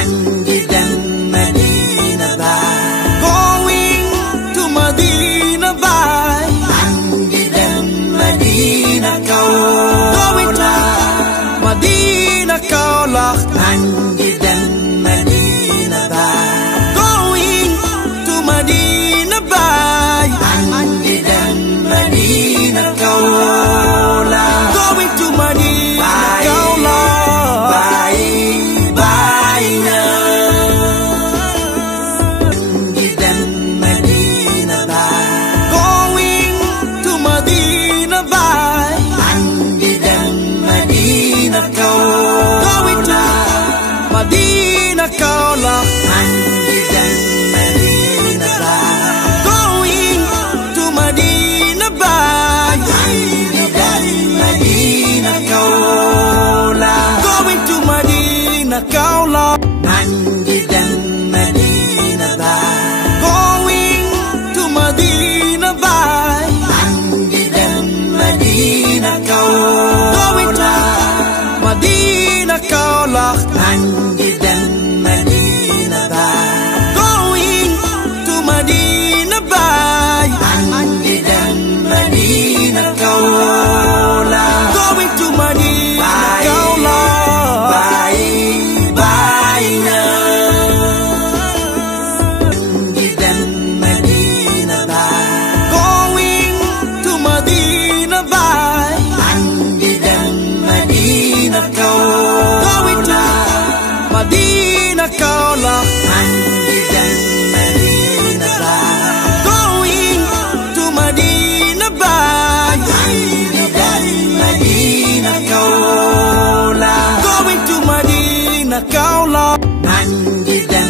Masjid and Medina Baye. Going to Medina Baye. Masjid and Medina Kaula. Going to Medina Kaula. Masjid and Medina Baye. Going to Medina Baye. Masjid and Medina Kaula. Going to Medina Kaula. Medina Kaula, Masjid and Medina Baye. Going to Medina Baye, Masjid and Medina Kaula. Going to Medina Kaula, Masjid and Medina Baye. Going to Medina Baye, Masjid and Medina Kaula. Going to Medina Kaula, Masjid and Medina Baye. Going to Medina Baye, Masjid and Medina Kaula. Going to Medina Kaula. Baye, Baye, Masjid and Medina Baye. Going to Medina Baye, Masjid and Medina Kaula. Going to Medina Kaula, Masjid and Medina Baye. Going to Medina Baye, Masjid and Medina Kaula. Going to Medina Kaula, Masjid and